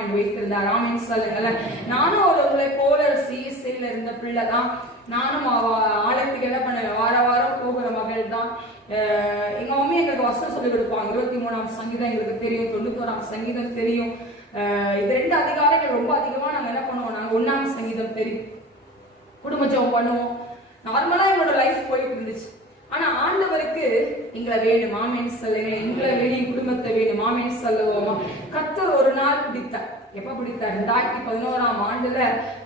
கொடுப்பாங்க என்று வைத்திருந்தார். ஆமென் சொல்லுங்கள. நானும் உங்களை போல சிஎஸ்ஐல இருந்த பிள்ளை தான். நானும் ஆலயத்துக்கு என்ன பண்ணேன், வார வாரம் போகிற மகள் தான். எங்க மம்மி எங்களுக்கு வசனம் சொல்லி கொடுப்பாங்க. 23ஆம் சங்கீதம் எங்களுக்கு தெரியும், 91ஆம் சங்கீதம் தெரியும். இது 2 அதிகாரங்கள் ரொம்ப அதிகமா நாங்க என்ன பண்ணுவோம், நாங்க 1ஆம் சங்கீதம் தெரியும், குடும்ப ஜெபம் பண்ணுவோம். நார்மலா எங்களோட லைஃப் போயிட்டு இருந்துச்சு. ஆனா ஆண்டவருக்கு எங்களை வேணும். ஆமென் சொல்லுங்க. எங்களை வேணும், குடும்பத்தை வேணும். ஆமென் சொல்லுவோமா. கர்த்தர் ஒரு நாள் பிடித்தார். எப்ப பிடித்தார்? 2011ஆம் ஆண்டுல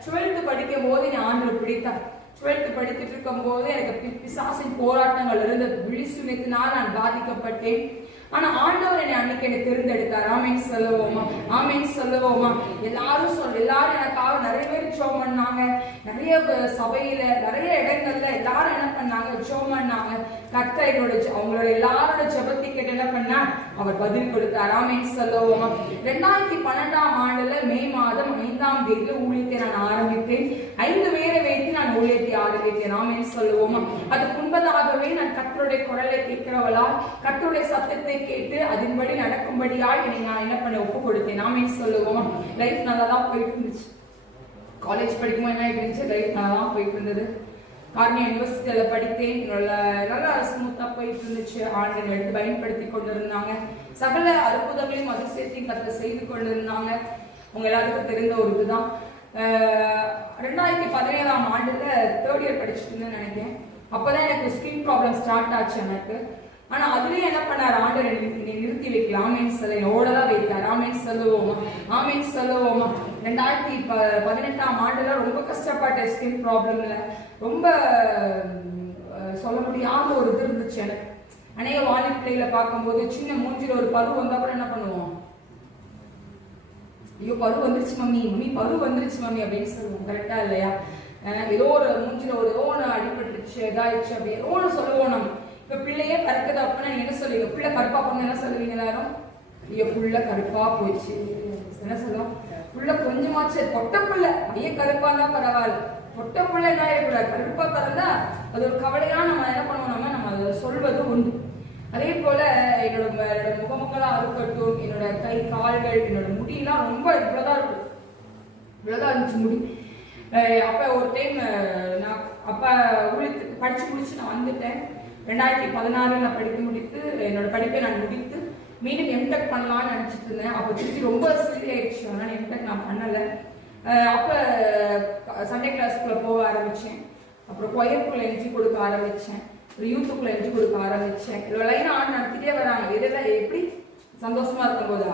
12th படிக்கும் போது ஆண்டவர் பிடித்தார். 12th படித்துட்டு இருக்கும் போது எனக்கு பிசாசின் போராட்டங்கள் இருந்தது. விழிசுனத்தினால் நான் பாதிக்கப்பட்டேன். ஆனா ஆண்டவர் என்னை அன்னைக்கு என்னை தேர்ந்தெடுத்தார். ஆமென் சொல்லுவோமா. ஆமென் சொல்லுவோமா. எல்லாரும் எனக்காக நிறைய பேர் ஜெபம் பண்ணாங்க. நிறைய சபையில நிறைய இடங்கள்ல எல்லாரும் என்ன பண்ணாங்க, ஜெபம் பண்ணாங்க. கர்த்தர் அவங்களோட எல்லாரோட ஜெபத்தை கேட்டு என்ன பண்ணா, அவர் பதில் கொடுத்தார். ஆமென் சொல்லுவோமா. 2012ஆம் ஆண்டுல மே மாதம் 5ஆம் தேதியில ஊழியத்தை நான் ஆரம்பித்தேன். 5 பேரை வைத்து நான் ஊழியத்தை ஆரம்பித்தேன். ஆமென் சொல்லுவோமா. அதுக்கு முன்பதாகவே நான் கர்த்தருடைய குரலை கேட்கிறவளா, கர்த்தருடைய சத்தத்தை கேட்டு அதன்படி நடக்கும்படியால் நான் என்ன பண்ண ஒப்பு கொடுத்தேன். ஆமென் சொல்லுவோமா. லைஃப் நல்லா தான் போயிட்டு இருந்துச்சு. காலேஜ் படிக்கும்போது என்ன இருந்துச்சு, லைஃப் நல்லா தான் போயிட்டு இருந்தது. கார்னியா யூனிவர்சிட்டியில படித்தேன். நல்லா ஸ்மூத்தா போயிட்டு இருந்துச்சு. ஆண்கள் எடுத்து பயன்படுத்தி கொண்டிருந்தாங்க. சகல அற்புதங்களையும் அதிசயத்தையும் கர்த்தர் செய்து கொண்டிருந்தாங்க. உங்க எல்லாருக்கும் தெரிந்த ஒரு இதுதான். 2017ஆம் ஆண்டுல 3rd இயர் படிச்சுட்டு இருந்தேன்னு நினைக்கிறேன். அப்பதான் எனக்கு ஸ்கின் ப்ராப்ளம் ஸ்டார்ட் ஆச்சு எனக்கு. ஆனா அதுலயே என்ன பண்ணார், ஆண்டவர் நிறுத்தி வைக்கல. ஆமென் சொல்ல ஓடதான் வைத்தார். ஆமென் சொல்லுவோமா. ஆமென் சொல்லுவோமா. 2018ஆம் ஆண்டுல ரொம்ப கஷ்டப்பட்ட ஸ்கின் ப்ராப்ளம்ல ரொம்ப சொல்ல முடியாத ஒரு இது இருந்துச்சு எனக்கு. அநேக வாலிப பிள்ளைகளை பார்க்கும்போது சின்ன மூஞ்சில ஒரு பரு வந்த அப்புறம் என்ன பண்ணுவோம், ஐயோ பரு வந்துருச்சு மம்மி, பரு வந்துருச்சு மம்மி அப்படின்னு சொல்லுவோம். கரெக்டா இல்லையா? ஏதோ ஒரு மூஞ்சில ஏதோ ஒன்று அடிபட்டுருச்சு, இதாயிடுச்சு அப்படி ஏதோ ஒன்று சொல்லுவோம் நம்ம. இப்ப பிள்ளையே கருக்குது அப்படின்னா நீங்க என்ன சொல்லுவீங்க? பிள்ளை கருப்பா போன என்ன சொல்லுவீங்க எல்லாரும்? ஐயோ புள்ள கருப்பா போயிடுச்சு. என்ன சொல்லுவோம்? புள்ள கொஞ்சமாச்சு பொட்ட பிள்ளை, ஐயன் கருப்பா தான் பரவாயில்ல, பொட்ட பிள்ளை என்ன ஆயிடக்கூடாது, கருப்பா பிறந்தா அது ஒரு கவலையா நம்ம என்ன பண்ணுவோம்னா நம்ம அதை சொல்வது உண்டு. அதே போல என்னோட முகமக்களா இருக்கட்டும், என்னோட கை கால்கள், என்னோட முடியெல்லாம் ரொம்ப இவ்வளவுதான் இருக்கும், இவ்வளவுதான் இருந்துச்சு முடி. அப்ப ஒரு டைம் நான் அப்ப படிச்சு முடிச்சு நான் வந்துட்டேன். 2016 நான் படித்து முடித்து என்னோட படிப்பை நான் முடித்து மீண்டும் எம்டெக் பண்ணலாம்னு நினைச்சிட்டு இருந்தேன். அப்போ திருப்பி ரொம்ப சில்லி ஆயிடுச்சு, அதனால எம்டெக் நான் பண்ணலை. அப்போ சண்டே கிளாஸ்க்குள்ள போக ஆரம்பிச்சேன். அப்புறம் கொயருக்குள்ள என்ட்ரி கொடுக்க ஆரம்பிச்சேன். ஒரு யூத்துக்குள்ள என்ட்ரி கொடுக்க ஆரம்பிச்சேன். இவ்வளோ லைன் ஆன் நடத்திட்டே வராங்க. இதெல்லாம் எப்படி சந்தோஷமா இருக்கும் போது